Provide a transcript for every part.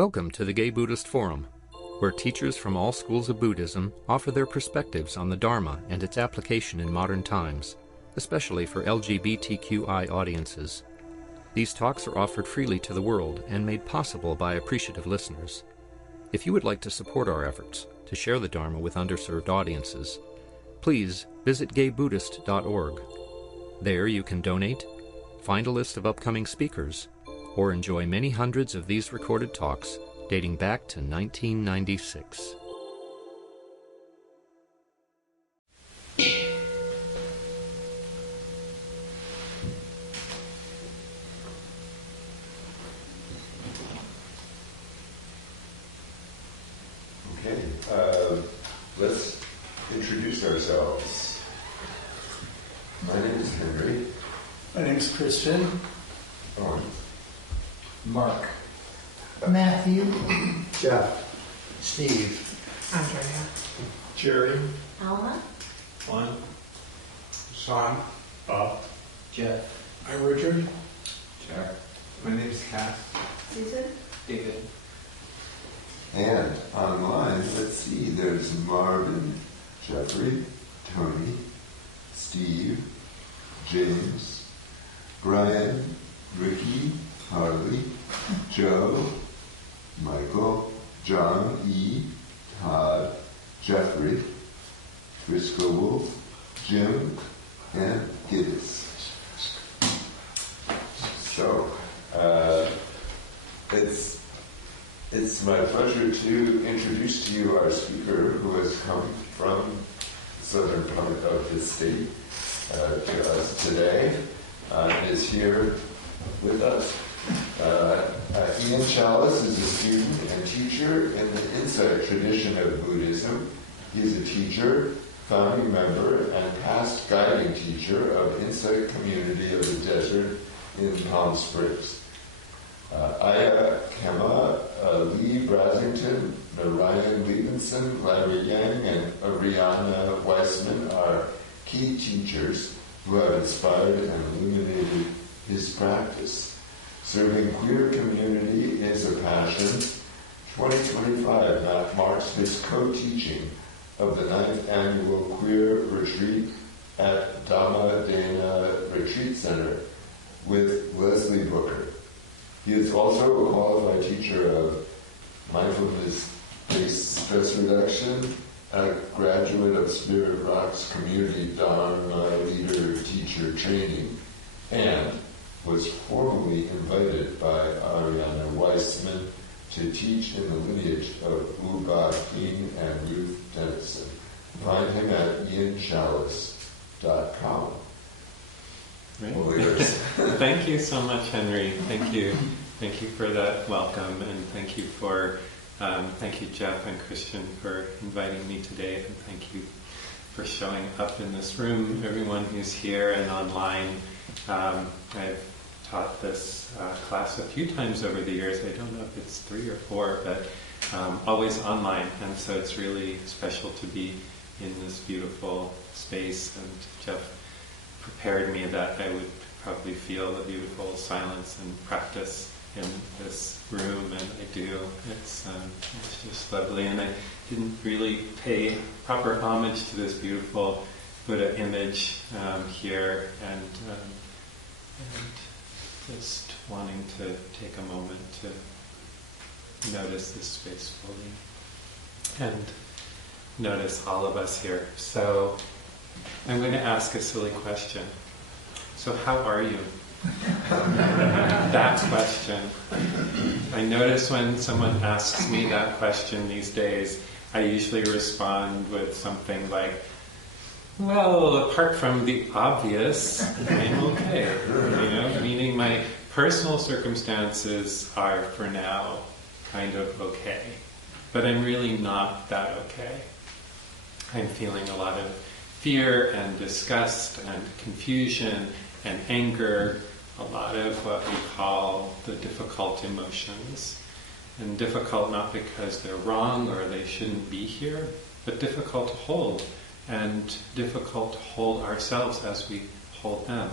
Welcome to the Gay Buddhist Forum, where teachers from all schools of Buddhism offer their perspectives on the Dharma and its application in modern times, especially for LGBTQI audiences. These talks are offered freely to the world and made possible by appreciative listeners. If you would like to support our efforts to share the Dharma with underserved audiences, please visit gaybuddhist.org. There you can donate, find a list of upcoming speakers, or enjoy many hundreds of these recorded talks dating back to 1996. Okay, let's introduce ourselves. My name is Henry. My name is Christian. Owen. Mark. Matthew. Jeff. Steve. Andrea. Jerry. Alma. Juan. Sean. Bob. Jeff. I'm Richard. Jack. My name is Cass. Susan. David. And online, let's see, there's Marvin, Jeffrey, Tony, Steve, James, Brian, Ricky, Harley, Joe, Michael, John E., Todd, Jeffrey, Frisco Wolf, Jim, and Gibbs. So, it's my pleasure to introduce to you our speaker who has come from the southern part of the state to us today and is here with us. Ian Challis is a student and teacher in the Insight tradition of Buddhism. He is a teacher, founding member, and past guiding teacher of Insight Community of the Desert in Palm Springs. Aya Kema, Lee Brasington, Narayan Levinson, Larry Yang, and Ariana Weissman are key teachers who have inspired and illuminated his practice. Serving queer community is a passion. 2025 marks his co-teaching of the 9th annual queer retreat at Dhamma Dana Retreat Center with Leslie Booker. He is also a qualified teacher of mindfulness-based stress reduction, a graduate of Spirit Rock's Community Dharma Leader Teacher Training, and was formally invited by Ariana Weissman to teach in the lineage of Uba King and Ruth Dennison. Find him at ianchallis.com. Right. Thank you so much, Henry. Thank you for that welcome, and thank you, Jeff and Christian, for inviting me today, and thank you for showing up in this room, everyone who's here and online. I've taught this class a few times over the years. I don't know if it's 3 or 4, but always online, and so it's really special to be in this beautiful space, and Jeff prepared me that I would probably feel the beautiful silence and practice in this room, and I do. It's just lovely, and I didn't really pay proper homage to this beautiful Buddha image here, and just wanting to take a moment to notice this space fully and notice all of us here. So I'm going to ask a silly question. So how are you? That question. I notice when someone asks me that question these days, I usually respond with something like, well, apart from the obvious, I'm okay. Meaning my personal circumstances are, for now, kind of okay. But I'm really not that okay. I'm feeling a lot of fear and disgust and confusion and anger, a lot of what we call the difficult emotions. And difficult not because they're wrong or they shouldn't be here, but difficult to hold, and difficult to hold ourselves as we hold them.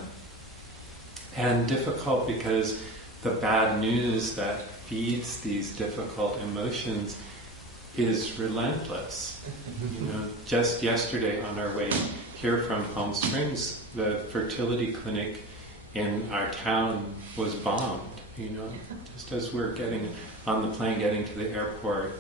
And difficult because the bad news that feeds these difficult emotions is relentless. Just yesterday on our way here from Palm Springs, the fertility clinic in our town was bombed. Just as we're getting on the plane, getting to the airport,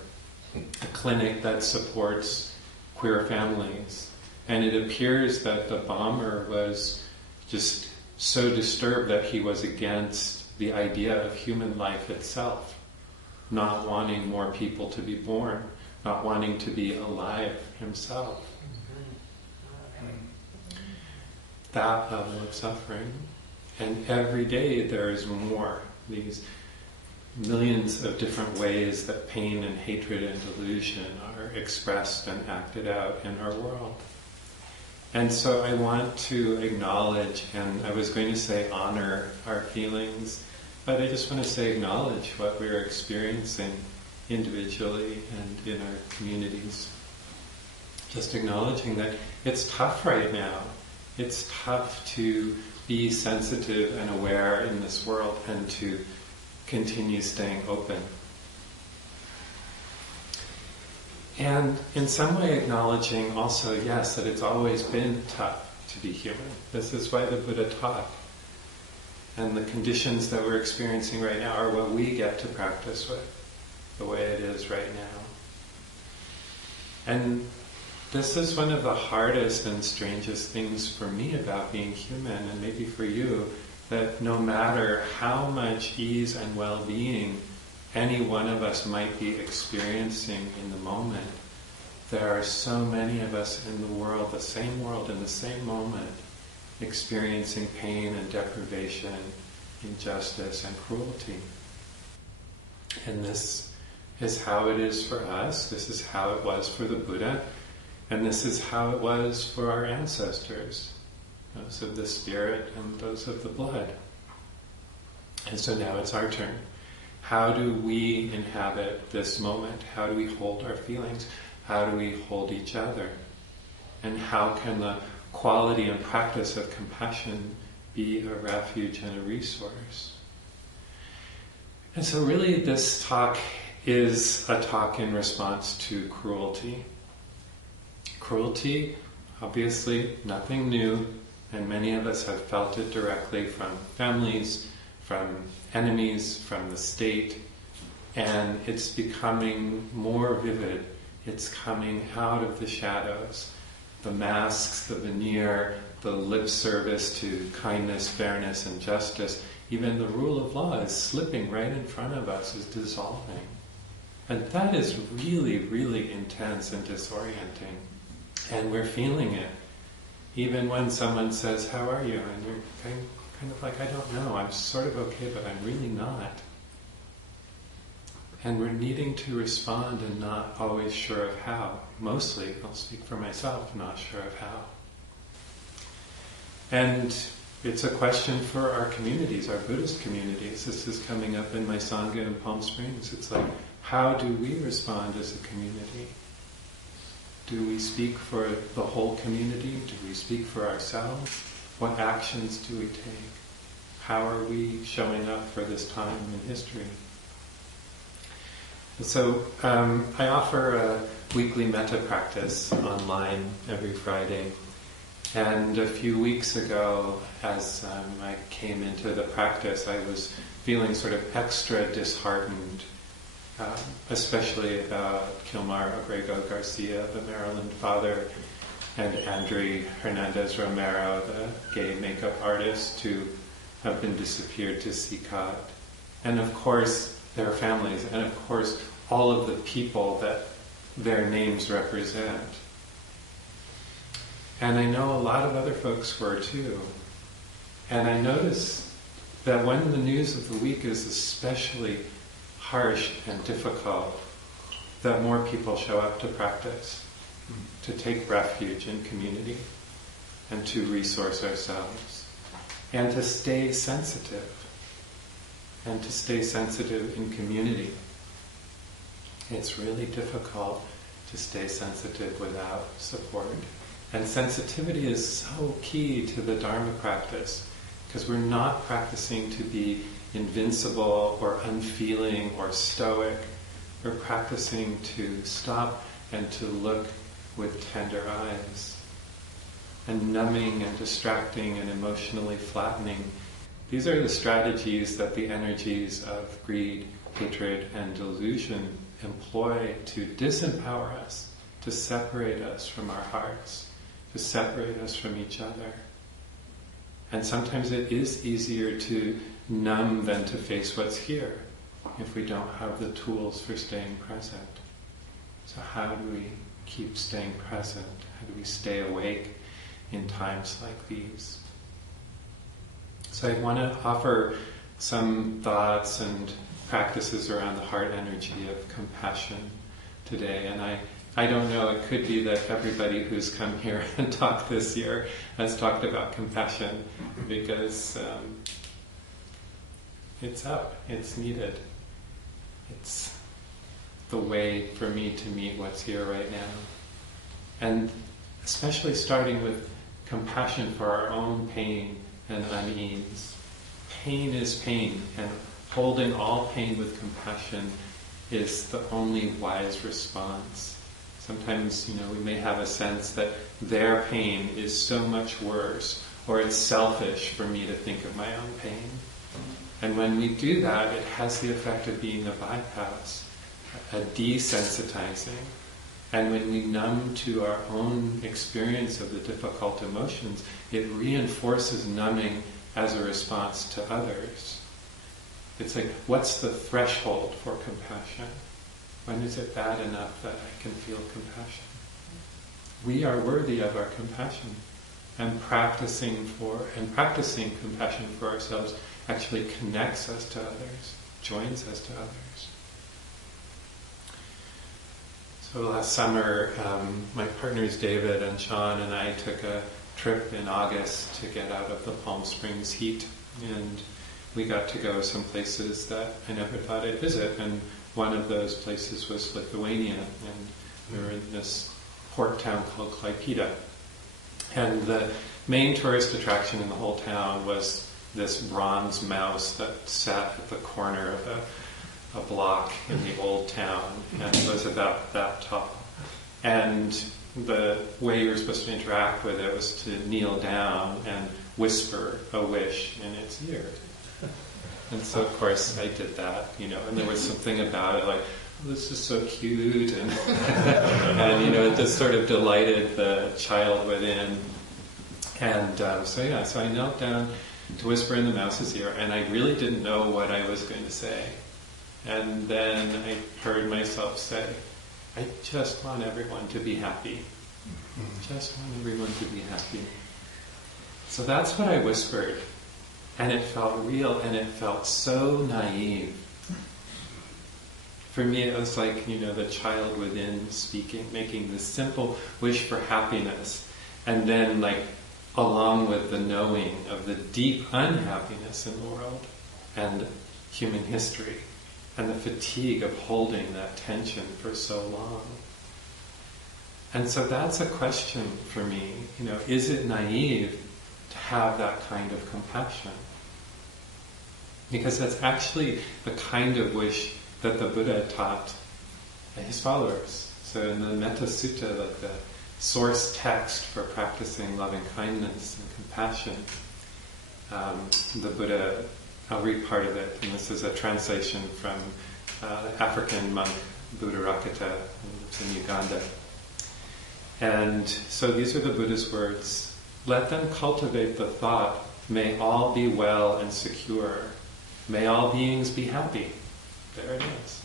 a clinic that supports queer families. And it appears that the bomber was just so disturbed that he was against the idea of human life itself, not wanting more people to be born, not wanting to be alive himself. That level of suffering. And every day there is more. These millions of different ways that pain and hatred and delusion are expressed and acted out in our world. And so I want to acknowledge, and I was going to say honor our feelings, but I just want to say acknowledge what we're experiencing individually and in our communities. Just acknowledging that it's tough right now. It's tough to be sensitive and aware in this world and to continue staying open. And in some way acknowledging also, yes, that it's always been tough to be human. This is why the Buddha taught. And the conditions that we're experiencing right now are what we get to practice with, the way it is right now. And this is one of the hardest and strangest things for me about being human, and maybe for you, that no matter how much ease and well-being any one of us might be experiencing in the moment, there are so many of us in the world in the same moment, experiencing pain and deprivation, injustice and cruelty. And this is how it is for us, this is how it was for the Buddha, and this is how it was for our ancestors, those of the spirit and those of the blood. And so now it's our turn. How do we inhabit this moment? How do we hold our feelings? How do we hold each other? And how can the quality and practice of compassion be a refuge and a resource? And so really this talk is a talk in response to cruelty. Cruelty, obviously nothing new, and many of us have felt it directly from families, from enemies, from the state, and it's becoming more vivid. It's coming out of the shadows, the masks, the veneer, the lip service to kindness, fairness, and justice. Even the rule of law is slipping right in front of us, is dissolving. And that is really, really intense and disorienting. And we're feeling it. Even when someone says, "How are you?" and you're kind of like, "I don't know, I'm sort of okay, but I'm really not." And we're needing to respond and not always sure of how. Mostly, I'll speak for myself, not sure of how. And it's a question for our communities, our Buddhist communities. This is coming up in my Sangha in Palm Springs. It's like, how do we respond as a community? Do we speak for the whole community? Do we speak for ourselves? What actions do we take? How are we showing up for this time in history? So I offer a weekly metta practice online every Friday. And a few weeks ago, as I came into the practice, I was feeling sort of extra disheartened, especially about Kilmar Abrego Garcia, the Maryland father, and Andre Hernandez Romero, the gay makeup artist, who have been disappeared to CICAT. And of course, their families, and of course, all of the people that their names represent. And I know a lot of other folks were too. And I notice that when the news of the week is especially harsh and difficult, that more people show up to practice, to take refuge in community, and to resource ourselves, and to stay sensitive, and to stay sensitive in community. It's really difficult to stay sensitive without support. And sensitivity is so key to the Dharma practice, because we're not practicing to be invincible or unfeeling or stoic. We're practicing to stop and to look with tender eyes. And numbing and distracting and emotionally flattening. These are the strategies that the energies of greed, hatred, and delusion employ to disempower us, to separate us from our hearts, to separate us from each other. And sometimes it is easier to numb than to face what's here if we don't have the tools for staying present. So how do we keep staying present? How do we stay awake in times like these? So I want to offer some thoughts and practices around the heart energy of compassion today. And I don't know, it could be that everybody who's come here and talked this year has talked about compassion, because it's up, it's needed. It's the way for me to meet what's here right now. And especially starting with compassion for our own pain and unease. Pain is pain, and holding all pain with compassion is the only wise response. Sometimes, we may have a sense that their pain is so much worse, or it's selfish for me to think of my own pain. And when we do that, it has the effect of being a bypass, a desensitizing. And when we numb to our own experience of the difficult emotions, it reinforces numbing as a response to others. It's like, what's the threshold for compassion? When is it bad enough that I can feel compassion? We are worthy of our compassion. And practicing compassion for ourselves actually connects us to others, joins us to others. So last summer, my partners David and Sean and I took a trip in August to get out of the Palm Springs heat, and we got to go some places that I never thought I'd visit, and one of those places was Lithuania, and we were in this port town called Klaipėda. And the main tourist attraction in the whole town was this bronze mouse that sat at the corner of a block in the old town, and it was about that tall. And the way you were supposed to interact with it was to kneel down and whisper a wish in its ear. And so, of course, I did that, and there was something about it like, oh, this is so cute, and, and it just sort of delighted the child within. And so I knelt down to whisper in the mouse's ear, and I really didn't know what I was going to say. And then I heard myself say, I just want everyone to be happy. Just want everyone to be happy. So that's what I whispered. And it felt real, and it felt so naive. For me, it was like, the child within speaking, making this simple wish for happiness. And then, along with the knowing of the deep unhappiness in the world and human history, and the fatigue of holding that tension for so long. And so that's a question for me, is it naive to have that kind of compassion? Because that's actually the kind of wish that the Buddha taught his followers. So in the Metta Sutta, the source text for practicing loving kindness and compassion, the Buddha, I'll read part of it, and this is a translation from the African monk Buddharakkhita, who lives in Uganda. And so these are the Buddha's words. Let them cultivate the thought, may all be well and secure. May all beings be happy. There it is.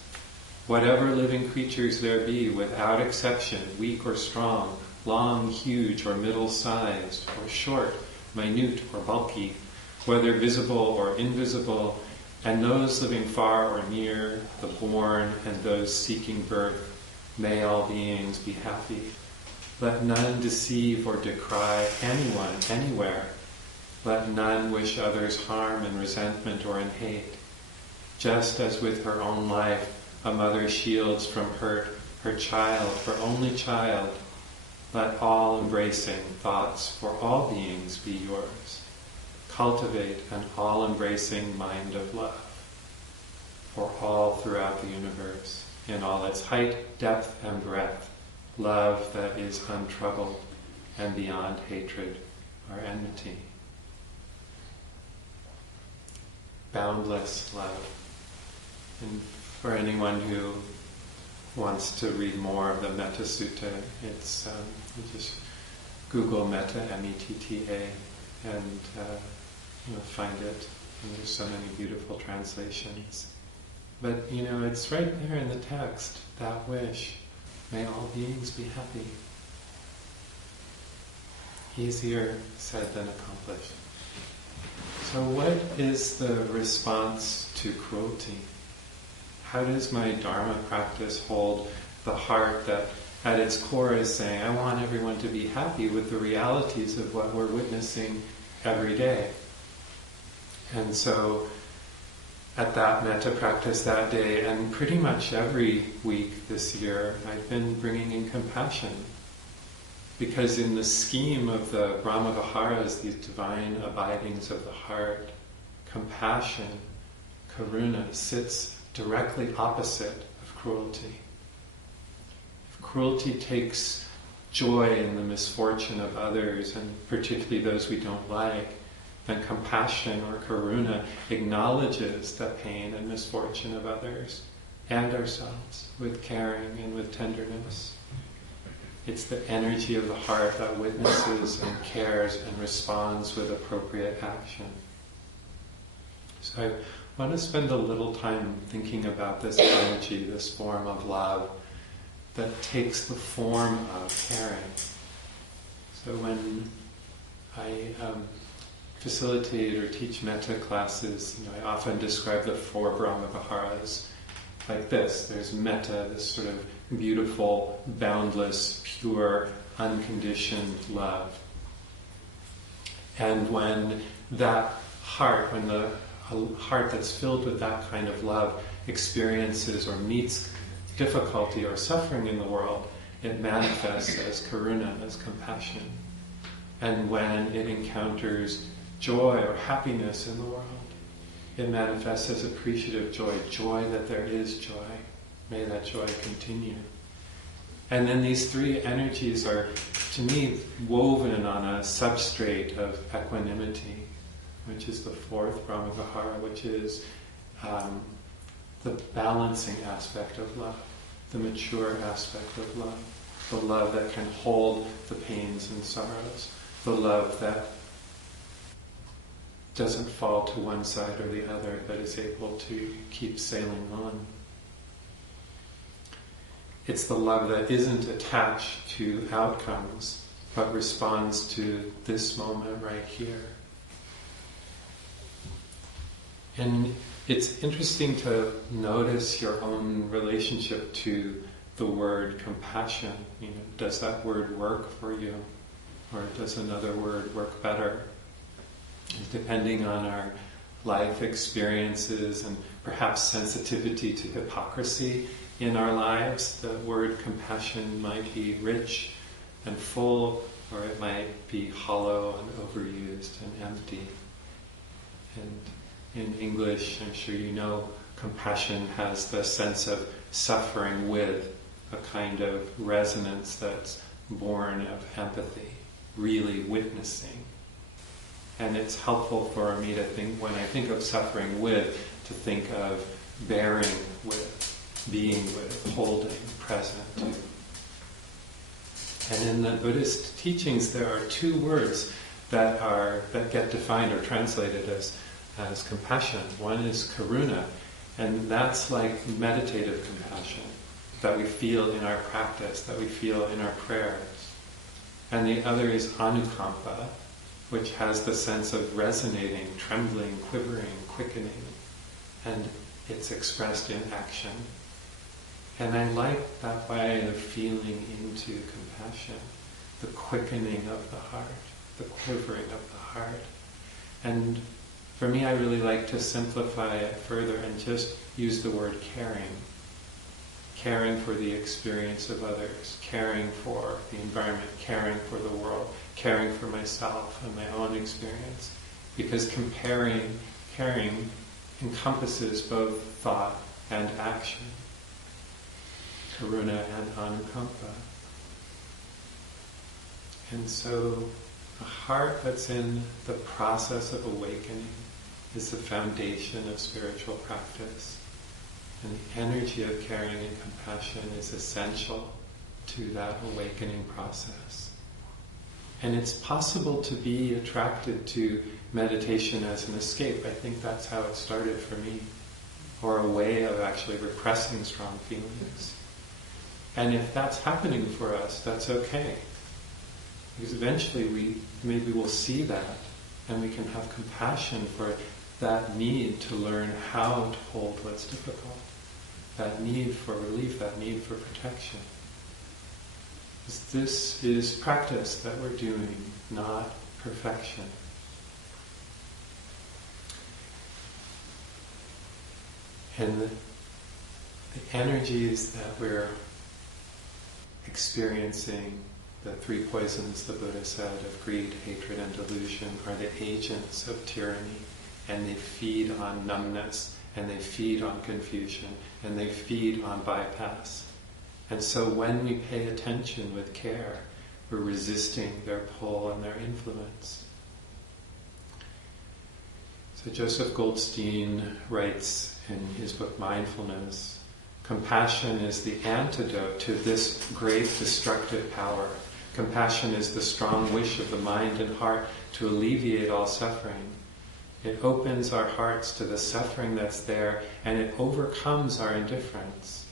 Whatever living creatures there be, without exception, weak or strong, long, huge, or middle-sized, or short, minute, or bulky, whether visible or invisible, and those living far or near, the born and those seeking birth, may all beings be happy. Let none deceive or decry anyone, anywhere. Let none wish others harm in resentment or in hate. Just as with her own life, a mother shields from hurt her child, her only child, let all embracing thoughts for all beings be yours. cultivate an all-embracing mind of love for all throughout the universe, in all its height, depth, and breadth. Love that is untroubled and beyond hatred or enmity. Boundless love. And for anyone who wants to read more of the Metta Sutta, it's you just Google Metta, M-E-T-T-A, and you'll find it. And there's so many beautiful translations. But it's right there in the text. That wish, may all beings be happy. Easier said than accomplished. So what is the response to cruelty? How does my Dharma practice hold the heart that at its core is saying, I want everyone to be happy with the realities of what we're witnessing every day? And so at that metta practice that day, and pretty much every week this year, I've been bringing in compassion. Because in the scheme of the Brahma-viharas, these divine abidings of the heart, compassion, karuna, sits directly opposite of cruelty. If cruelty takes joy in the misfortune of others, and particularly those we don't like, then compassion or karuna acknowledges the pain and misfortune of others and ourselves with caring and with tenderness. It's the energy of the heart that witnesses and cares and responds with appropriate action. So I want to spend a little time thinking about this energy, this form of love that takes the form of caring. So when I facilitate or teach metta classes, I often describe the four Brahma-viharas like this. There's metta, this sort of beautiful, boundless, pure, unconditioned love. And when that heart, when a heart that's filled with that kind of love experiences or meets difficulty or suffering in the world, it manifests as karuna, as compassion. And when it encounters joy or happiness in the world, it manifests as appreciative joy, joy that there is joy. May that joy continue. And then these three energies are, to me, woven on a substrate of equanimity, which is the fourth Brahma-vihara, which is the balancing aspect of love, the mature aspect of love, the love that can hold the pains and sorrows, the love that doesn't fall to one side or the other, but is able to keep sailing on. It's the love that isn't attached to outcomes, but responds to this moment right here. And it's interesting to notice your own relationship to the word compassion. Does that word work for you? Or does another word work better? Depending on our life experiences and perhaps sensitivity to hypocrisy in our lives, the word compassion might be rich and full, or it might be hollow and overused and empty. And in English, I'm sure you know, compassion has the sense of suffering with a kind of resonance that's born of empathy, really witnessing. And it's helpful for me to think, when I think of suffering with, to think of bearing with, being with, holding, present. And in the Buddhist teachings, there are two words that get defined or translated as compassion. One is karuna, and that's like meditative compassion that we feel in our practice, that we feel in our prayers. And the other is anukampa, which has the sense of resonating, trembling, quivering, quickening, and it's expressed in action. And I like that way of feeling into compassion, the quickening of the heart, the quivering of the heart. And for me, I really like to simplify it further and just use the word caring. Caring for the experience of others, caring for the environment, caring for the world, caring for myself and my own experience, because caring encompasses both thought and action, karuna and anukampa. And so a heart that's in the process of awakening is the foundation of spiritual practice. And the energy of caring and compassion is essential to that awakening process. And it's possible to be attracted to meditation as an escape. I think that's how it started for me, or a way of actually repressing strong feelings. And if that's happening for us, that's okay. Because eventually maybe we'll see that, and we can have compassion for that need to learn how to hold what's difficult, that need for relief, that need for protection. This is practice that we're doing, not perfection. And the energies that we're experiencing, the three poisons the Buddha said of greed, hatred, and delusion, are the agents of tyranny, and they feed on numbness, and they feed on confusion, and they feed on bypass. And so when we pay attention with care, we're resisting their pull and their influence. So Joseph Goldstein writes in his book Mindfulness, compassion is the antidote to this great destructive power. Compassion is the strong wish of the mind and heart to alleviate all suffering. It opens our hearts to the suffering that's there, and it overcomes our indifference.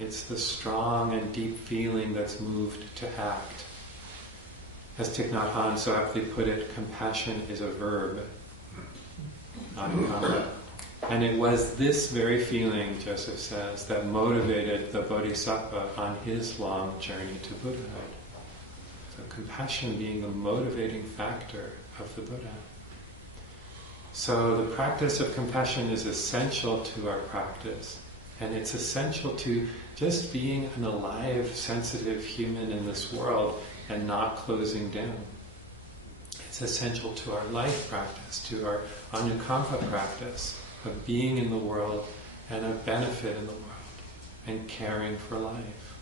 It's the strong and deep feeling that's moved to act. As Thich Nhat Hanh so aptly put it, compassion is a verb, not a concept. And it was this very feeling, Joseph says, that motivated the Bodhisattva on his long journey to Buddhahood. So compassion being the motivating factor of the Buddha. So the practice of compassion is essential to our practice. And it's essential to just being an alive, sensitive human in this world and not closing down. It's essential to our life practice, to our anukampa practice of being in the world and of benefit in the world and caring for life.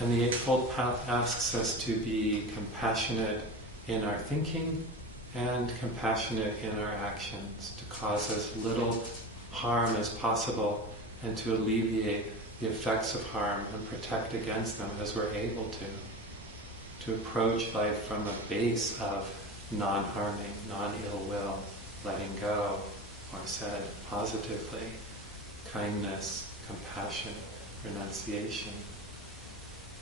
And the Eightfold Path asks us to be compassionate in our thinking and compassionate in our actions, to cause as little harm as possible and to alleviate the effects of harm and protect against them as we're able to approach life from a base of non-harming, non-ill will, letting go, or said positively, kindness, compassion, renunciation.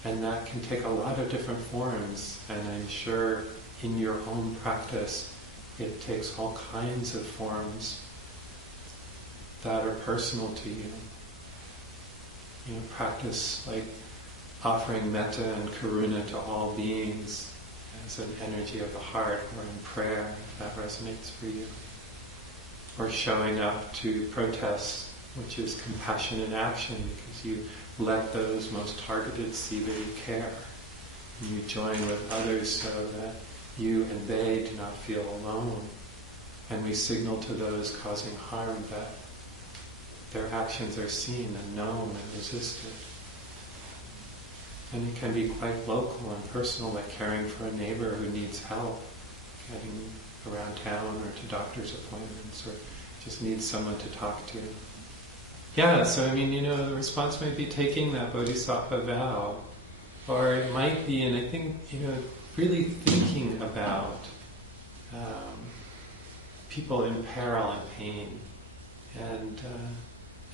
And that can take a lot of different forms, and I'm sure in your own practice it takes all kinds of forms that are personal to you. You know, practice like offering metta and karuna to all beings as an energy of the heart, or in prayer, if that resonates for you. Or showing up to protests, which is compassion in action, because you let those most targeted see that you care. And you join with others so that you and they do not feel alone. And we signal to those causing harm that their actions are seen and known and resisted. And it can be quite local and personal, like caring for a neighbor who needs help, getting around town or to doctor's appointments, or just needs someone to talk to. Yeah, so I mean, you know, the response might be taking that bodhisattva vow, or it might be, and I think, you know, really thinking about people in peril and pain,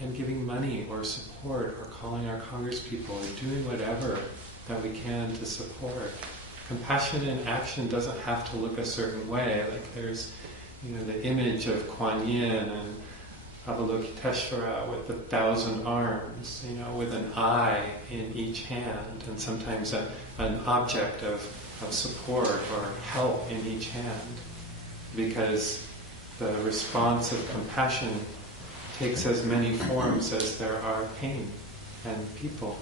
and giving money or support, or calling our congresspeople, or doing whatever that we can to support. Compassion in action doesn't have to look a certain way. Like there's, you know, the image of Kuan Yin and Avalokiteshvara with 1,000 arms, you know, with an eye in each hand, and sometimes an object of support or help in each hand, because the response of compassion takes as many forms as there are pain and people.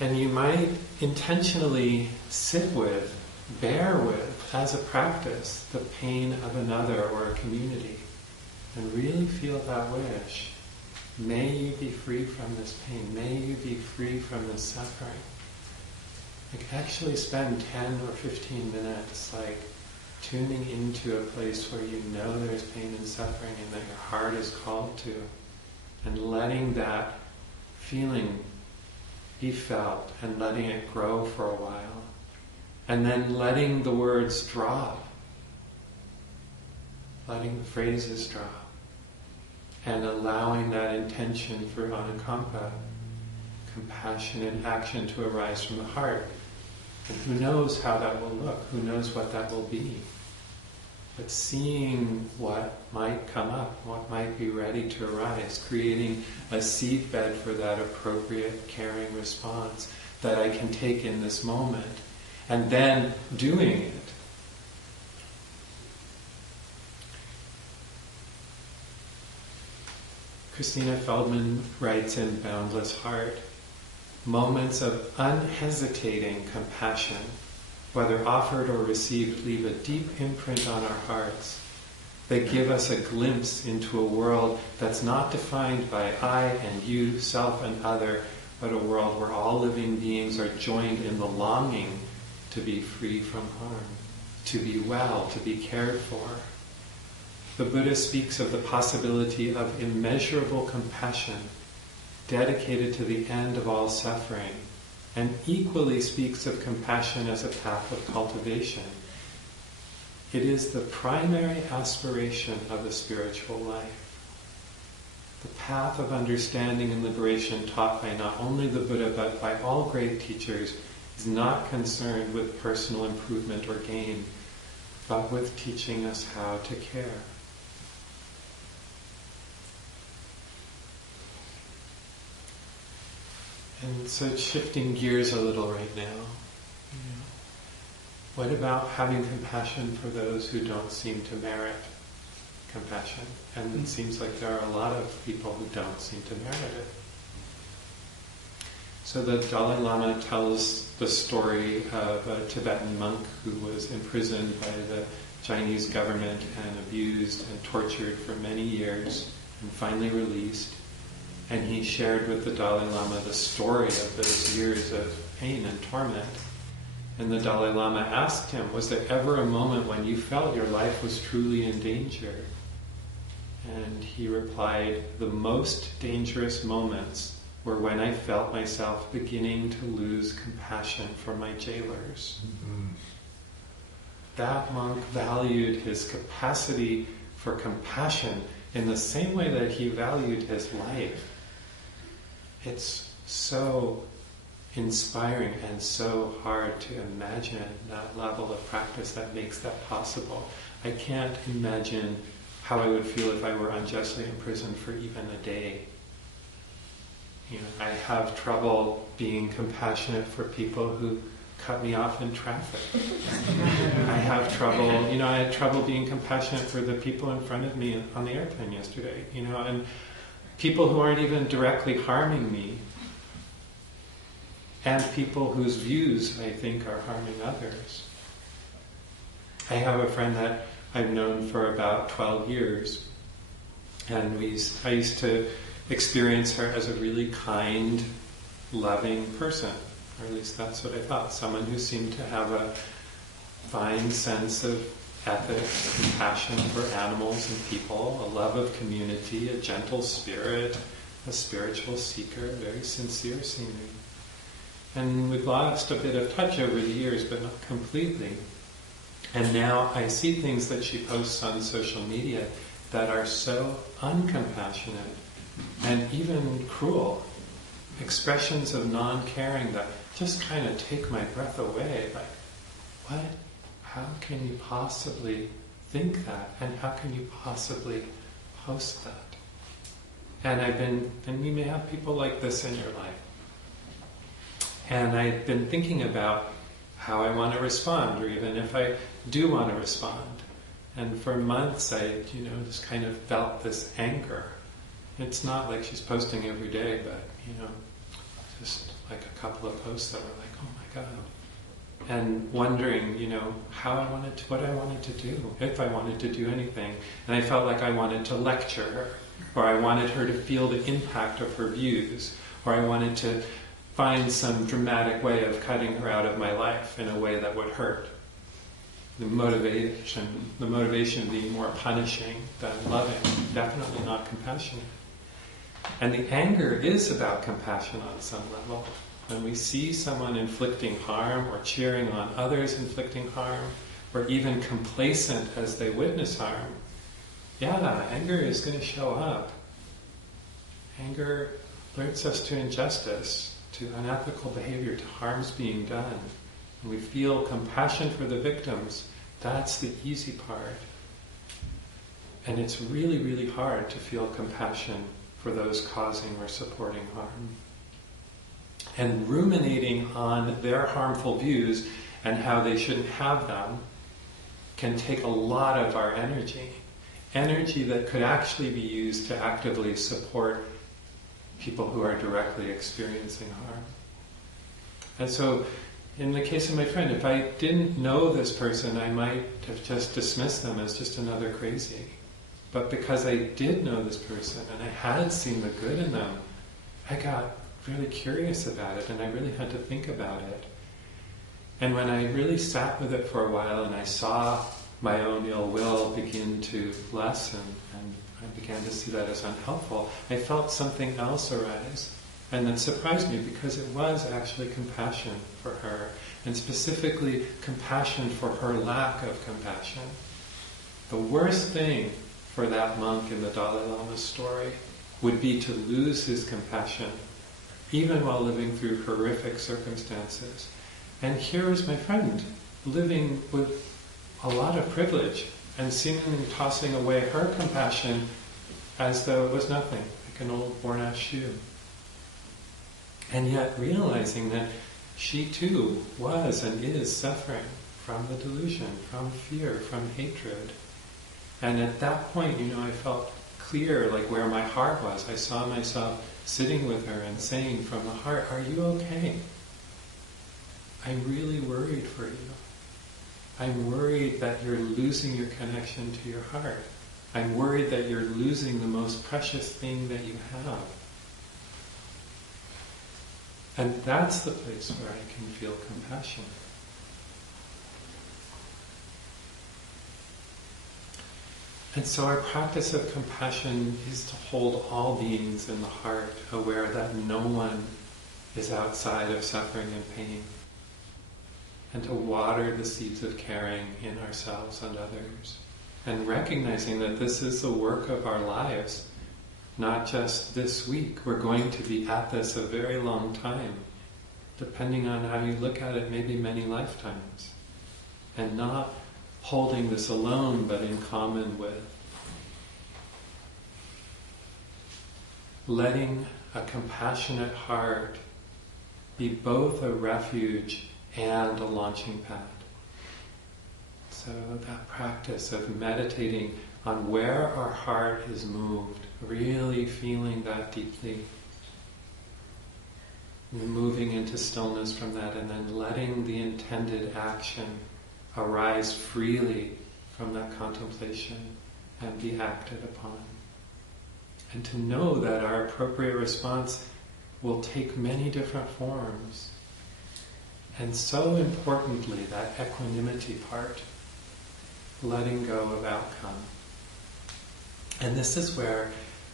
And you might intentionally sit with, bear with, as a practice, the pain of another or a community, and really feel that wish. May you be free from this pain. May you be free from this suffering. Like actually spend 10 or 15 minutes like tuning into a place where you know there's pain and suffering and that your heart is called to, and letting that feeling be felt and letting it grow for a while, and then letting the words drop, letting the phrases drop, and allowing that intention for anukampa, compassion and action, to arise from the heart. And who knows how that will look, who knows what that will be. But seeing what might come up, what might be ready to arise, creating a seedbed for that appropriate, caring response that I can take in this moment, and then doing it. Christina Feldman writes in Boundless Heart, moments of unhesitating compassion, whether offered or received, leave a deep imprint on our hearts. They give us a glimpse into a world that's not defined by I and you, self and other, but a world where all living beings are joined in the longing to be free from harm, to be well, to be cared for. The Buddha speaks of the possibility of immeasurable compassion dedicated to the end of all suffering, and equally speaks of compassion as a path of cultivation. It is the primary aspiration of the spiritual life. The path of understanding and liberation taught by not only the Buddha but by all great teachers is not concerned with personal improvement or gain, but with teaching us how to care. And so shifting gears a little right now, what about having compassion for those who don't seem to merit compassion? And it seems like there are a lot of people who don't seem to merit it. So the Dalai Lama tells the story of a Tibetan monk who was imprisoned by the Chinese government and abused and tortured for many years and finally released. And he shared with the Dalai Lama the story of those years of pain and torment. And the Dalai Lama asked him, was there ever a moment when you felt your life was truly in danger? And he replied, the most dangerous moments were when I felt myself beginning to lose compassion for my jailers. Mm-hmm. That monk valued his capacity for compassion in the same way that he valued his life. It's so inspiring and so hard to imagine that level of practice that makes that possible. I can't imagine how I would feel if I were unjustly imprisoned for even a day. I have trouble being compassionate for people who cut me off in traffic. I had trouble being compassionate for the people in front of me on the airplane yesterday, and people who aren't even directly harming me, and people whose views I think are harming others. I have a friend that I've known for about 12 years, and I used to experience her as a really kind, loving person, or at least that's what I thought. Someone who seemed to have a fine sense of ethics, compassion for animals and people, a love of community, a gentle spirit, a spiritual seeker, very sincere seeming. And we've lost a bit of touch over the years, but not completely. And now I see things that she posts on social media that are so uncompassionate and even cruel. Expressions of non-caring that just kind of take my breath away. Like, what? How can you possibly think that? And how can you possibly post that? And you may have people like this in your life. And I've been thinking about how I want to respond, or even if I do want to respond. And for months I, just kind of felt this anger. It's not like she's posting every day, but, just like a couple of posts that were like, oh my God. And wondering, what I wanted to do, if I wanted to do anything. And I felt like I wanted to lecture her, or I wanted her to feel the impact of her views, or I wanted to find some dramatic way of cutting her out of my life in a way that would hurt. The motivation being more punishing than loving, definitely not compassionate. And the anger is about compassion on some level. When we see someone inflicting harm or cheering on others inflicting harm, or even complacent as they witness harm, anger is going to show up. Anger alerts us to injustice, to unethical behavior, to harms being done. And we feel compassion for the victims. That's the easy part. And it's really, really hard to feel compassion for those causing or supporting harm. And ruminating on their harmful views and how they shouldn't have them can take a lot of our energy. Energy that could actually be used to actively support people who are directly experiencing harm. And so, in the case of my friend, if I didn't know this person, I might have just dismissed them as just another crazy. But because I did know this person and I had seen the good in them, I got really curious about it, and I really had to think about it. And when I really sat with it for a while and I saw my own ill will begin to lessen, and I began to see that as unhelpful, I felt something else arise. And that surprised me, because it was actually compassion for her, and specifically compassion for her lack of compassion. The worst thing for that monk in the Dalai Lama's story would be to lose his compassion, even while living through horrific circumstances. And here is my friend, living with a lot of privilege and seemingly tossing away her compassion as though it was nothing, like an old worn-out shoe. And yet realizing that she too was and is suffering from the delusion, from fear, from hatred. And at that point, I felt clear, like where my heart was. I saw myself sitting with her and saying from the heart, "Are you okay? I'm really worried for you. I'm worried that you're losing your connection to your heart. I'm worried that you're losing the most precious thing that you have." And that's the place where I can feel compassion. And so our practice of compassion is to hold all beings in the heart, aware that no one is outside of suffering and pain, and to water the seeds of caring in ourselves and others, and recognizing that this is the work of our lives, not just this week. We're going to be at this a very long time, depending on how you look at it, maybe many lifetimes, and not holding this alone, but in common with. Letting a compassionate heart be both a refuge and a launching pad. So that practice of meditating on where our heart is moved, really feeling that deeply, moving into stillness from that, and then letting the intended action arise freely from that contemplation and be acted upon. And to know that our appropriate response will take many different forms. And so importantly, that equanimity part, letting go of outcome. And this is where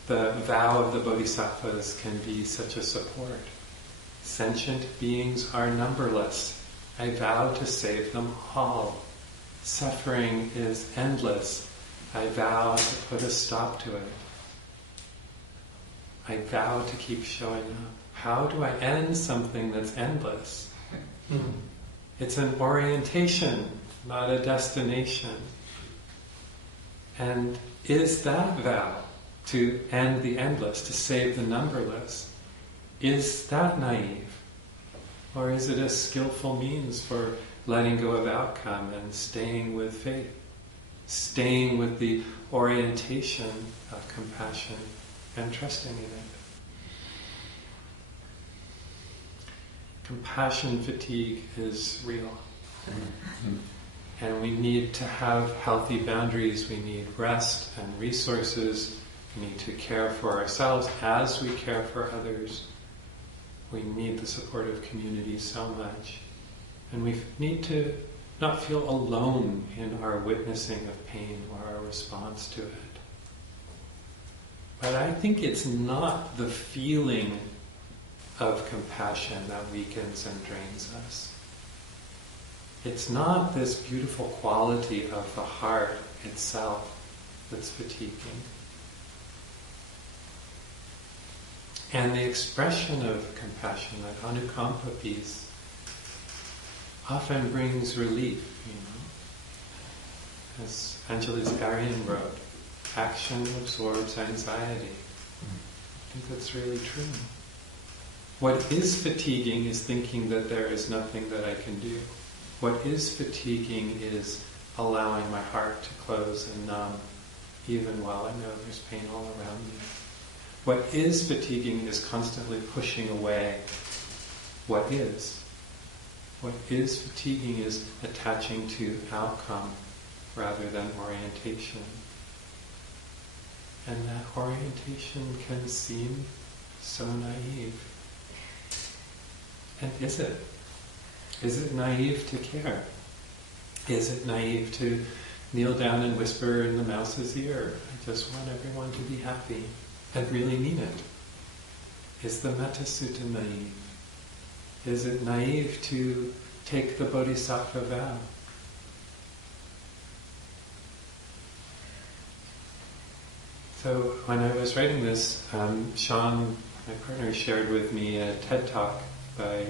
the vow of the Bodhisattvas can be such a support. Sentient beings are numberless. I vow to save them all. Suffering is endless. I vow to put a stop to it. I vow to keep showing up. How do I end something that's endless? It's an orientation, not a destination. And is that vow to end the endless, to save the numberless, is that naive? Or is it a skillful means for letting go of outcome and staying with faith, staying with the orientation of compassion and trusting in it? compassion fatigue is real. And we need to have healthy boundaries. We need rest and resources. We need to care for ourselves as we care for others. We need the support of community so much. And we need to not feel alone in our witnessing of pain or our response to it. But I think it's not the feeling of compassion that weakens and drains us. It's not this beautiful quality of the heart itself that's fatiguing. And the expression of compassion, that anukampa piece, often brings relief, As Angeles Arian wrote, action absorbs anxiety. I think that's really true. What is fatiguing is thinking that there is nothing that I can do. What is fatiguing is allowing my heart to close and numb, even while I know there's pain all around me. What is fatiguing is constantly pushing away what is. What is fatiguing is attaching to outcome rather than orientation. And that orientation can seem so naive. And is it? Is it naive to care? Is it naive to kneel down and whisper in the mouse's ear, I just want everyone to be happy, and really mean it? Is the Metta Sutta naive? Is it naive to take the Bodhisattva vow? So when I was writing this, Sean, my partner, shared with me a TED Talk by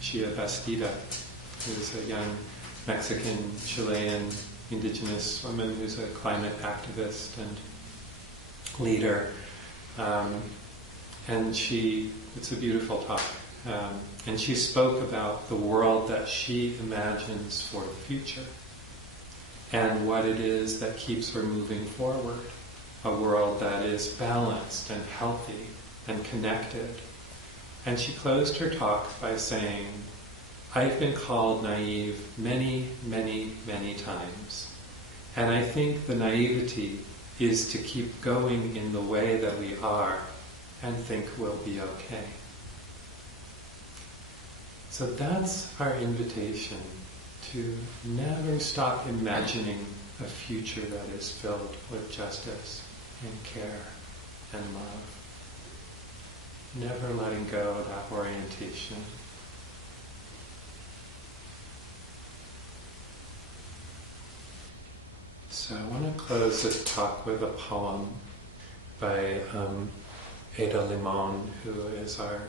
Shia Bastida, who's a young Mexican, Chilean, indigenous woman who's a climate activist and leader. And it's a beautiful talk. And she spoke about the world that she imagines for the future and what it is that keeps her moving forward. A world that is balanced and healthy and connected. And she closed her talk by saying, I've been called naive many, many, many times. And I think the naivety is to keep going in the way that we are and think we'll be okay. So that's our invitation, to never stop imagining a future that is filled with justice and care and love. Never letting go of that orientation. So I want to close this talk with a poem by Ada Limon, who is our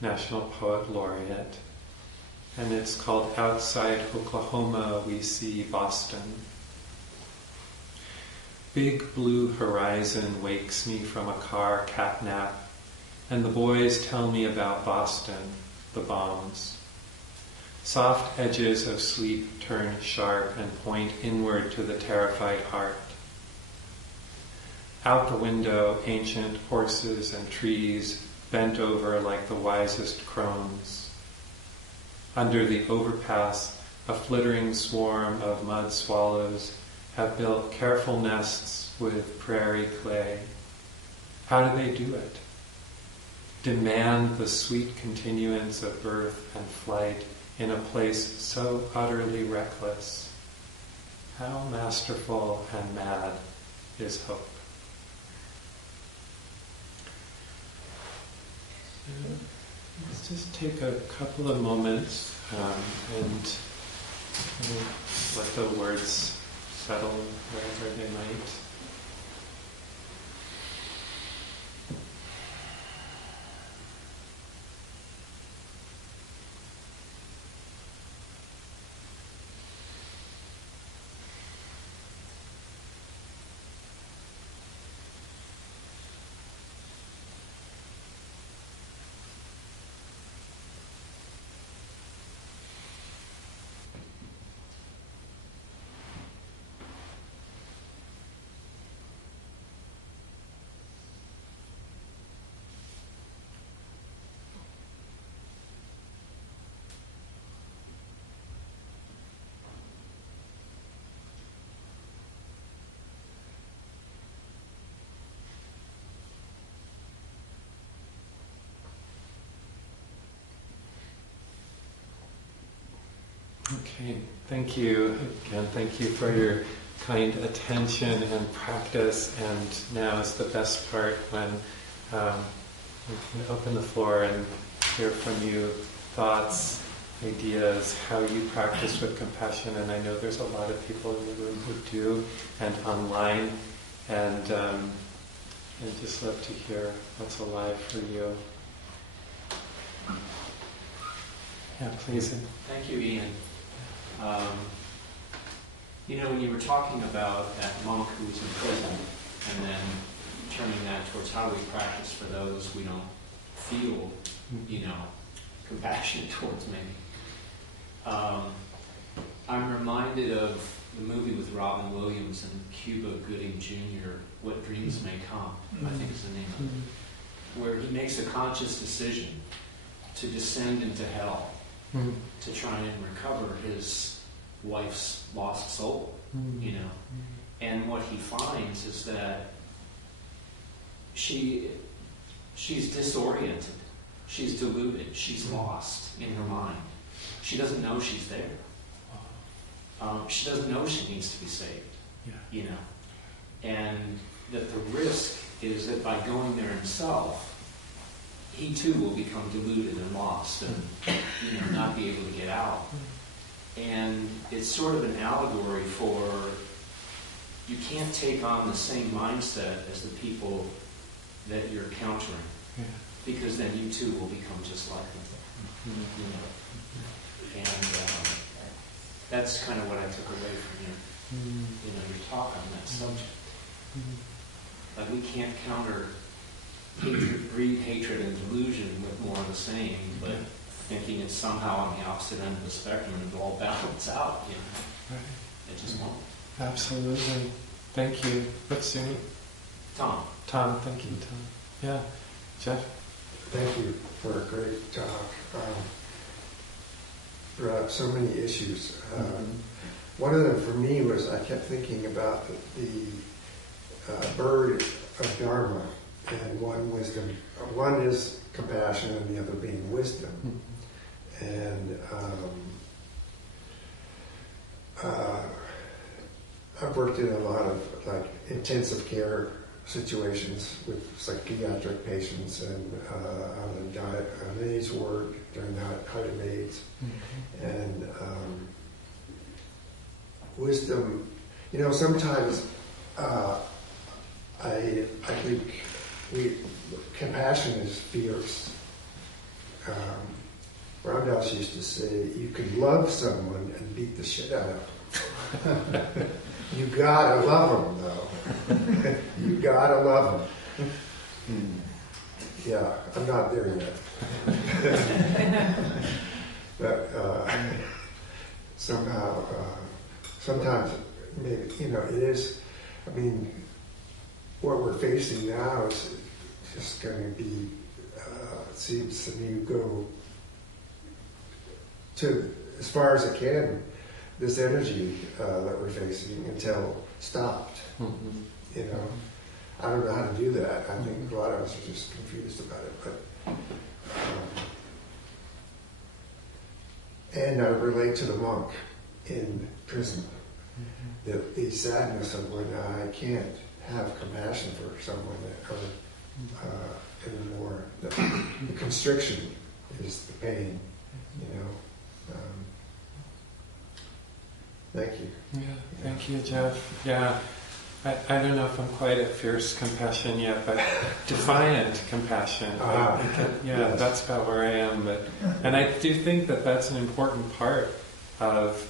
National Poet Laureate. And it's called Outside Oklahoma We See Boston. Big blue horizon wakes me from a car catnap, and the boys tell me about Boston, the bombs. Soft edges of sleep turn sharp and point inward to the terrified heart. Out the window, ancient horses and trees bent over like the wisest crones. Under the overpass, a flittering swarm of mud swallows have built careful nests with prairie clay. How do they do it? Demand the sweet continuance of birth and flight in a place so utterly reckless. How masterful and mad is hope. Let's just take a couple of moments and let the words settle wherever they might. Okay, thank you. Again, thank you for your kind attention and practice. And now is the best part when we can open the floor and hear from you thoughts, ideas, how you practice with compassion. And I know there's a lot of people in the room who do, and online. And I'd just love to hear what's alive for you. Yeah, please. Thank you, Ian. When you were talking about that monk who was in prison, and then turning that towards how do we practice for those we don't feel, compassion towards maybe. I'm reminded of the movie with Robin Williams and Cuba Gooding Jr., What Dreams May Come, I think is the name of it, where he makes a conscious decision to descend into hell to try and recover his wife's lost soul, And what he finds is that she's disoriented, she's deluded, she's lost in her mind. She doesn't know she's there. She doesn't know she needs to be saved, And that the risk is that by going there himself, he too will become deluded and lost and not be able to get out. And it's sort of an allegory for you can't take on the same mindset as the people that you're countering, because then you too will become just like them. And that's kind of what I took away from your talk on that subject. Like we can't counter greed, hatred, and delusion with more of the same, but thinking it's somehow on the opposite end of the spectrum and it'll all balance out, Right. It just won't. Absolutely. Thank you. What's your name? Tom. Tom, thank you, Tom. Yeah. Jeff? Thank you for a great talk. Brought up so many issues. One of them for me was I kept thinking about the bird of Dharma, and one is compassion and the other being wisdom. And I've worked in a lot of intensive care situations with psychiatric patients, and on AIDS ward during the height of AIDS. And wisdom, sometimes I think compassion is fierce. Ramdas used to say, you can love someone and beat the shit out of them. You gotta love them, though. You gotta love them. Yeah, I'm not there yet. But somehow, sometimes maybe, it is, what we're facing now is just going to be, it seems to me, go to, as far as it can, this energy that we're facing until stopped. I don't know how to do that. I think a lot of us are just confused about it. But and I relate to the monk in prison. The sadness of when I can't have compassion for someone anymore. The constriction is the pain, Thank you. Yeah, thank you, Jeff. Yeah, I don't know if I'm quite at fierce compassion yet, but defiant compassion. Yes. That's about where I am. And I do think that that's an important part of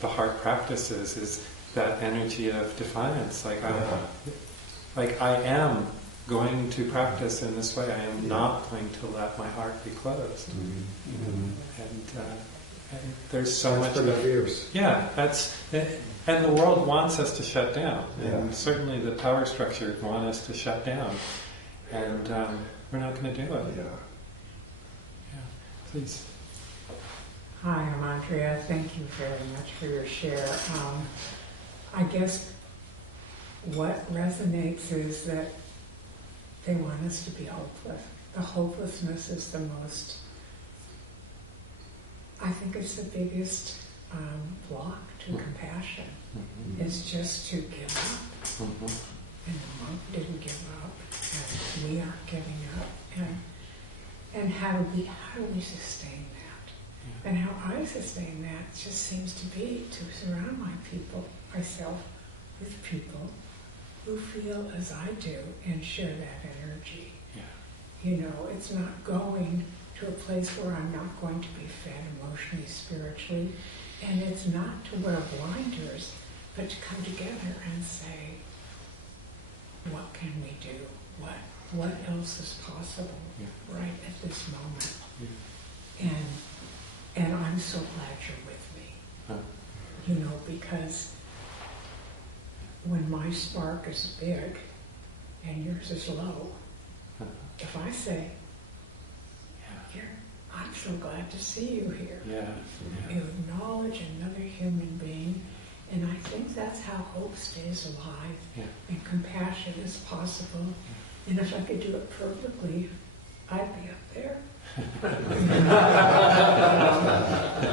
the heart practices, is that energy of defiance. I am going to practice in this way. I am not going to let my heart be closed. And there's so much pretty fierce. Yeah, and the world wants us to shut down, and certainly the power structures want us to shut down, and we're not going to do it. Yeah, please. Hi, I'm Andrea. Thank you very much for your share. I guess what resonates is that they want us to be hopeless. The hopelessness is the most, I think it's the biggest block to compassion is just to give up. And the monk didn't give up, and we aren't giving up. And how do we sustain that? And how I sustain that just seems to be to surround myself with people who feel as I do and share that energy. Yeah. You know, it's not going to a place where I'm not going to be fed emotionally, spiritually, and it's not to wear blinders, but to come together and say, what can we do? What else is possible right at this moment? And I'm so glad you're with me. You know, because when my spark is big and yours is low, if I say, I'm so glad to see you here. You acknowledge another human being, and I think that's how hope stays alive, and compassion is possible. And if I could do it perfectly, I'd be up there.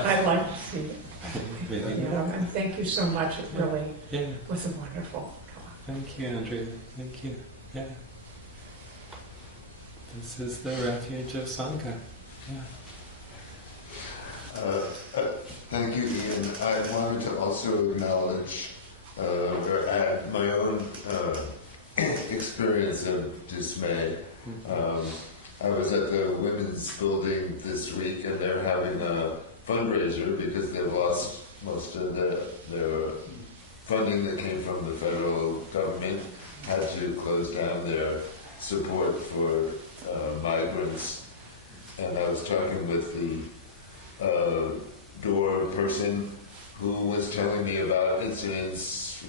I'd like to see it. And thank you so much. It really was a wonderful talk. Thank you, Andrea. Thank you. Yeah. This is the refuge of Sangha. Thank you, Ian. I wanted to also acknowledge or add my own experience of dismay. I was at the Women's Building this week, and they're having a fundraiser because they've lost most of their funding that came from the federal government, had to close down their support for migrants. And I was talking with the door person who was telling me about incidents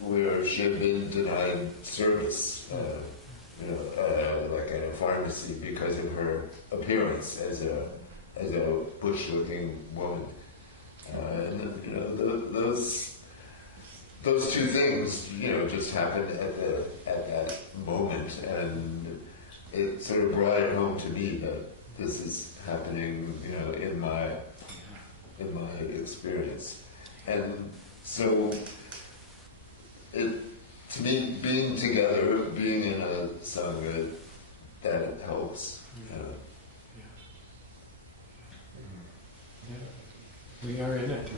where she had been denied service, like at a pharmacy, because of her appearance as a bush-looking woman. And those two things, just happened at that moment, and it sort of brought it home to me that this is happening, in my experience. And so, to me, being together, being in a sangha, that helps. We are in it,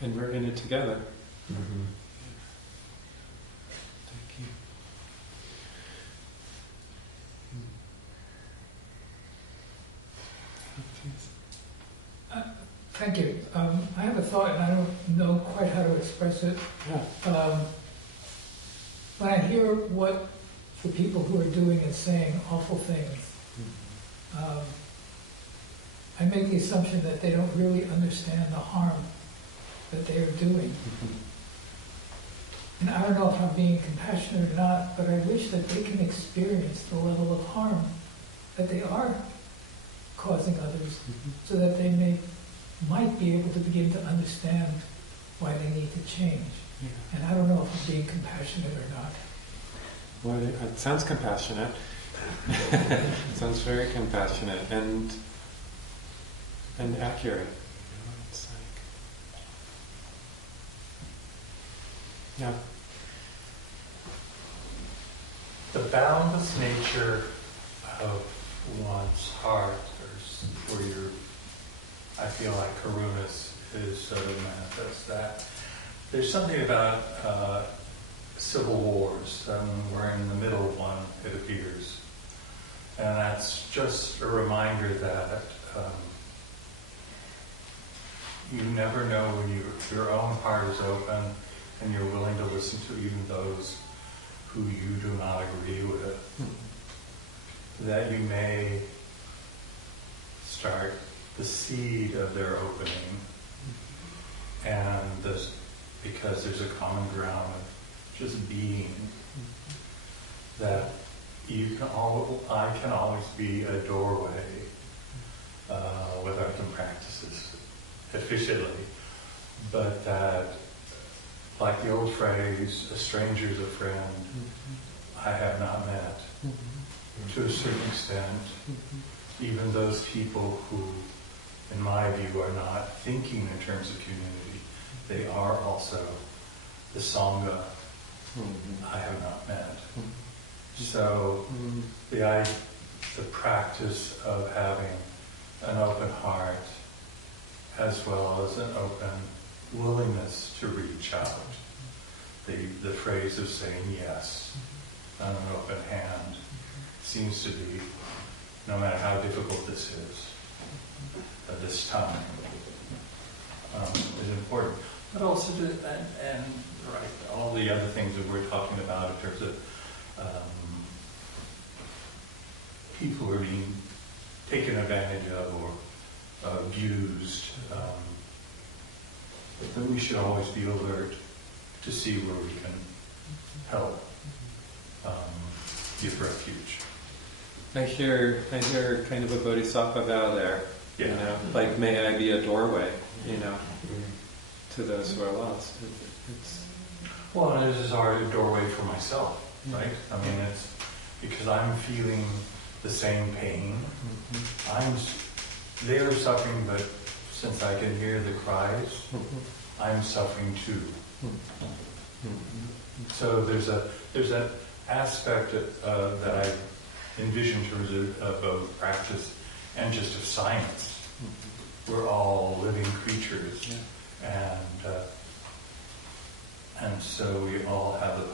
and we're in it together. Thank you. Thank you. I have a thought, and I don't know quite how to express it. When I hear what the people who are doing and saying awful things, I make the assumption that they don't really understand the harm that they are doing. And I don't know if I'm being compassionate or not, but I wish that they can experience the level of harm that they are causing others, so that they might be able to begin to understand why they need to change. And I don't know if I'm being compassionate or not. Well, it sounds compassionate. Sounds very compassionate and accurate. It's like, The boundless nature of one's heart, I feel like Karuna's is sort of manifest that. There's something about civil wars, we're in the middle of one, it appears. And that's just a reminder that you never know when your own heart is open and you're willing to listen to even those who you do not agree with, that you may start the seed of their opening, and because there's a common ground of just being, that I can always be a doorway, whether I can practice this efficiently, but that, like the old phrase, a stranger's a friend I have not met. To a certain extent, even those people who in my view, are not thinking in terms of community. They are also the Sangha I have not met. So the practice of having an open heart as well as an open willingness to reach out. The phrase of saying yes and an open hand seems to be, no matter how difficult this is, at this time, is important. But also and all the other things that we're talking about in terms of people who are being taken advantage of or abused, that we should always be alert to see where we can help give refuge. I hear kind of a bodhisattva vow there. Yeah. You know, like, may I be a doorway, you know, to those who are lost. Well, and this is our doorway for myself, right? I mean, it's because I'm feeling the same pain. They are suffering, but since I can hear the cries, I'm suffering too. So there's that aspect that I envision in terms of both practice and just of science. We're all living creatures, and so we all have a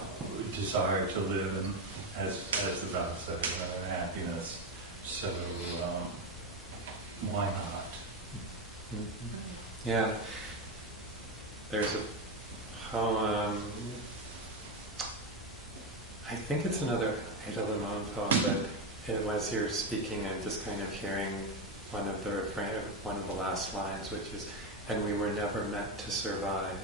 desire to live in, as the Buddha said, in happiness. So why not? Yeah. There's a poem, I think it's another Ada Limon poem, but it was here speaking and just kind of hearing one of the last lines, which is, and we were never meant to survive.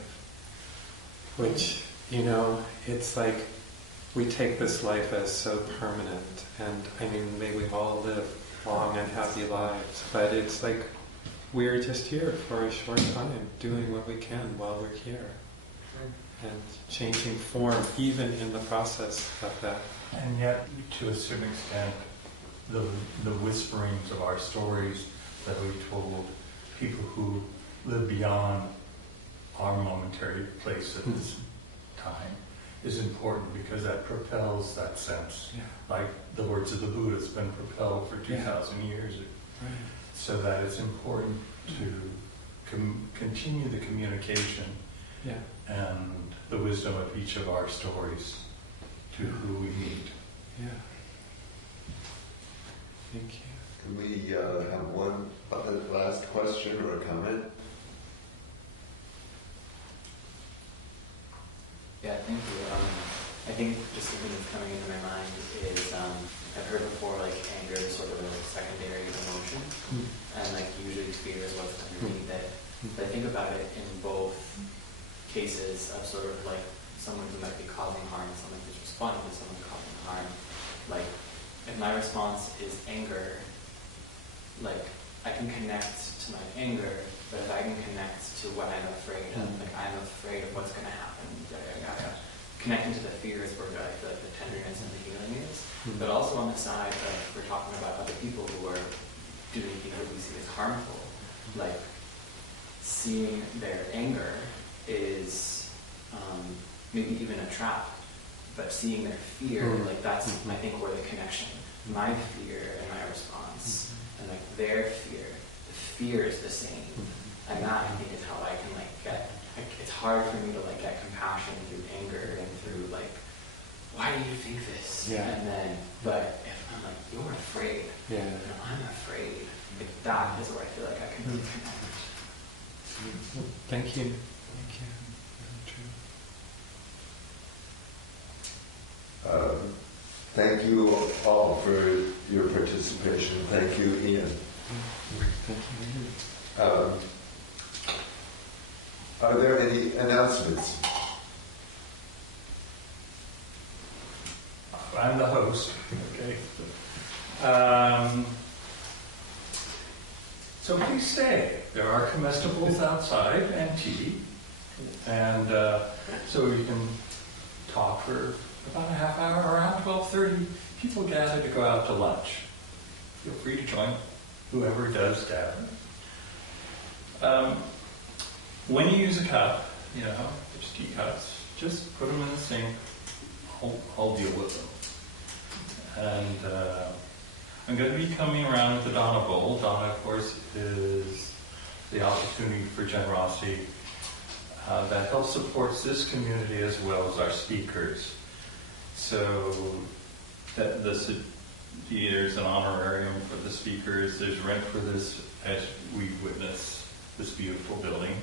Which, you know, it's like we take this life as so permanent, and I mean, may we all live long and happy lives, but it's like we're just here for a short time, doing what we can while we're here, and changing form, even in the process of that. And yet, to a certain extent, the whisperings of our stories that we told, people who live beyond our momentary place at this time, is important because that propels that sense. Yeah. Like the words of the Buddha, it's been propelled for 2,000 years. Right. So that it's important to continue the communication and the wisdom of each of our stories to who we meet. Yeah. Thank you. Can we have one last question or comment? Yeah, thank you. I think just something that's coming into my mind is I've heard before, like, anger is sort of a secondary emotion, and like usually fear is what's underneath it. But I think about it in both cases of sort of like someone who might be causing harm and someone who's responding to someone causing harm. Like, if my response is anger, like, I can connect to my anger, but if I can connect to what I'm afraid of, like, I'm afraid of what's going to happen, connecting to the fear is where I feel like the tenderness and the healing is. But also on the side of, we're talking about other people who are doing things that we see as harmful, like, seeing their anger is maybe even a trap, but seeing their fear, like, that's, I think, where the connection, my fear and my response, and like their fear, the fear is the same. And that, I think, is how I can, like, get, like, it's hard for me to, like, get compassion through anger and through, like, why do you think this? Yeah. And then, but if I'm like, you're afraid, and I'm afraid, like, that is where I feel like I can really connect. Thank you. Thank you. Very true. Thank you all for your participation. Thank you, Ian. Thank you, Ian. Are there any announcements? I'm the host. Okay. So please stay. There are comestibles outside and tea, and so you can talk for about a half hour. Around 12:30, people gather to go out to lunch. Feel free to join whoever does gather. When you use a cup, there's teacups, just put them in the sink. I'll deal with them. And I'm going to be coming around with the Dana Bowl. Dana, of course, is the opportunity for generosity that helps supports this community as well as our speakers. So there's an honorarium for the speakers. There's rent for this as we witness this beautiful building.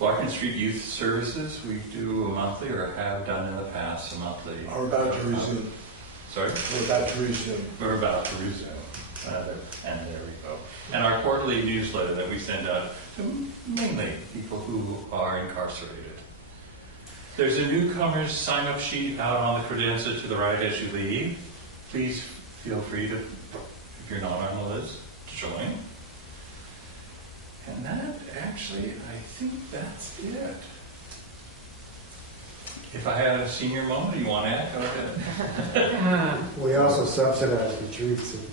Larkin Street Youth Services, we do a monthly, or have done in the past, a monthly. Are about to resume. Sorry? We're about to resume. We're about to resume. And there we go. And our quarterly newsletter that we send out to mainly people who are incarcerated. There's a newcomer's sign-up sheet out on the credenza to the right as you leave. Please feel free to, if you're not on the list, to join. And that, actually, I think that's it. If I had a senior moment you want to add, go ahead. We also subsidize retreats and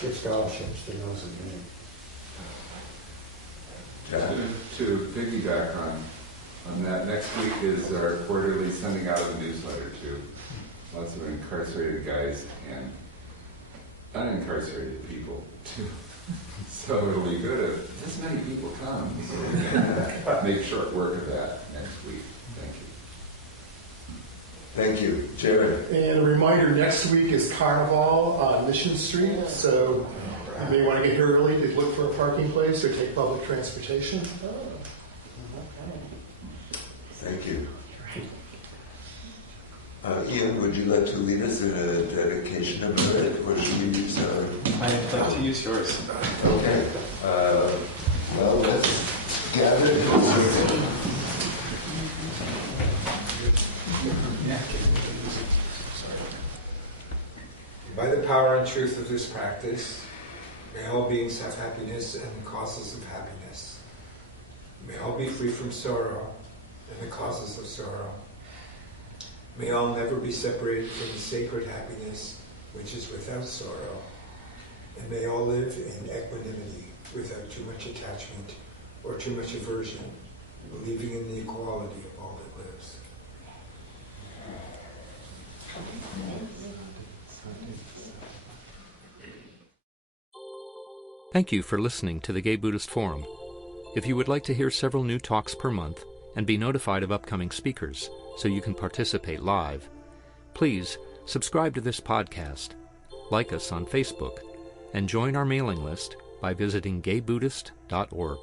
give scholarships to those in need. To piggyback on that, next week is our quarterly sending out of the newsletter to lots of incarcerated guys and unincarcerated people too. So it'll be good if this many people come. So we can make short work of that next week. Thank you. Thank you. Jared. And a reminder, next week is Carnival on Mission Street, so you may want to get here early to look for a parking place or take public transportation. Thank you. Ian, would you like to lead us in a dedication of it, or should we use our... I'd like to use yours. Okay. Well, let's gather. By the power and truth of this practice, may all beings have happiness and the causes of happiness. May all be free from sorrow and the causes of sorrow. May all never be separated from the sacred happiness which is without sorrow. And may all live in equanimity without too much attachment or too much aversion, believing in the equality of all that lives. Thank you for listening to the Gay Buddhist Forum. If you would like to hear several new talks per month and be notified of upcoming speakers so you can participate live, please subscribe to this podcast, like us on Facebook, and join our mailing list by visiting gaybuddhist.org.